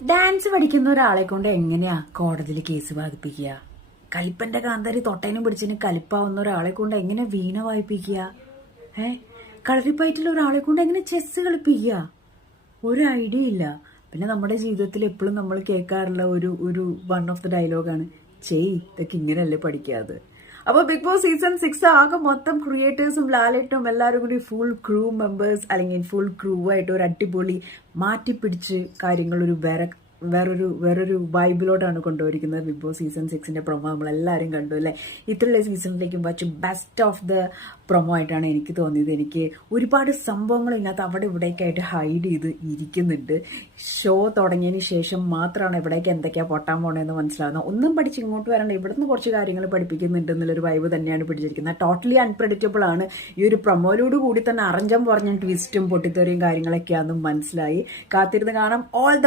Dance പഠിക്കുന്ന ഒരാളെ കൊണ്ട് എങ്ങനെയാ കോടതിയിൽ കേസ് വാദിപ്പിക്കുക? കലിപ്പന്റെ കാന്താരി തൊട്ടേനും പിടിച്ചതിന് കലിപ്പാവുന്ന ഒരാളെ കൊണ്ട് എങ്ങനെ വീണ വായിപ്പിക്കുക? കളരിപ്പയറ്റുള്ള ഒരാളെ കൊണ്ട് എങ്ങനെ ചെസ് കളിപ്പിക്കുക? ഒരു ഐഡിയ ഇല്ല. പിന്നെ നമ്മുടെ ജീവിതത്തിൽ എപ്പോഴും നമ്മൾ കേൾക്കാറുള്ള ഒരു വൺ ഓഫ് ദ ഡയലോഗാണ്, ഇതൊക്കെ ഇങ്ങനെയല്ലേ പഠിക്കാതെ. അപ്പോൾ ബിഗ് ബോസ് സീസൺ 6 ആകെ മൊത്തം ക്രിയേറ്റേഴ്സും ലാലേട്ടും എല്ലാവരും കൂടി ഫുൾ ക്രൂ മെമ്പേഴ്സ് അല്ലെങ്കിൽ ഫുൾ ക്രൂ ആയിട്ട് ഒരു അടിപൊളി മാറ്റിപ്പിടിച്ച് കാര്യങ്ങൾ ഒരു വേറൊരു വൈബിലോട്ടാണ് കൊണ്ടുപോയിരിക്കുന്നത്. ബിഗ് ബോസ് സീസൺ 6 പ്രൊമോ നമ്മളെല്ലാവരും കണ്ടു അല്ലേ. ഇത്രയുള്ള സീസണിലേക്കും വച്ച് ബെസ്റ്റ് ഓഫ് ദ പ്രൊമോ ആയിട്ടാണ് എനിക്ക് തോന്നിയത്. എനിക്ക് ഒരുപാട് സംഭവങ്ങൾ ഇതിനകത്ത് അവിടെ ഇവിടേക്കായിട്ട് ഹൈഡ് ചെയ്ത് ഇരിക്കുന്നുണ്ട്. ഷോ തുടങ്ങിയതിന് ശേഷം മാത്രമാണ് ഇവിടേക്ക് എന്തൊക്കെയാണ് പൊട്ടാൻ പോണതെന്ന് മനസ്സിലാവുന്നത്. ഒന്നും പഠിച്ച് ഇങ്ങോട്ട് വരണ്ട, ഇവിടുന്ന് കുറച്ച് കാര്യങ്ങൾ പഠിപ്പിക്കുന്നുണ്ട് എന്നുള്ളൊരു വൈബ് തന്നെയാണ് പിടിച്ചിരിക്കുന്നത്. ടോട്ടലി അൺപ്രഡിക്റ്റബിൾ ആണ്. ഈ ഒരു പ്രൊമോയിലോട് കൂടി തന്നെ അറിഞ്ഞം പറഞ്ഞ ട്വിസ്റ്റും പൊട്ടിത്തെറിയും കാര്യങ്ങളൊക്കെയാണെന്നും മനസ്സിലായി. കാത്തിരുന്ന് കാണാം. All the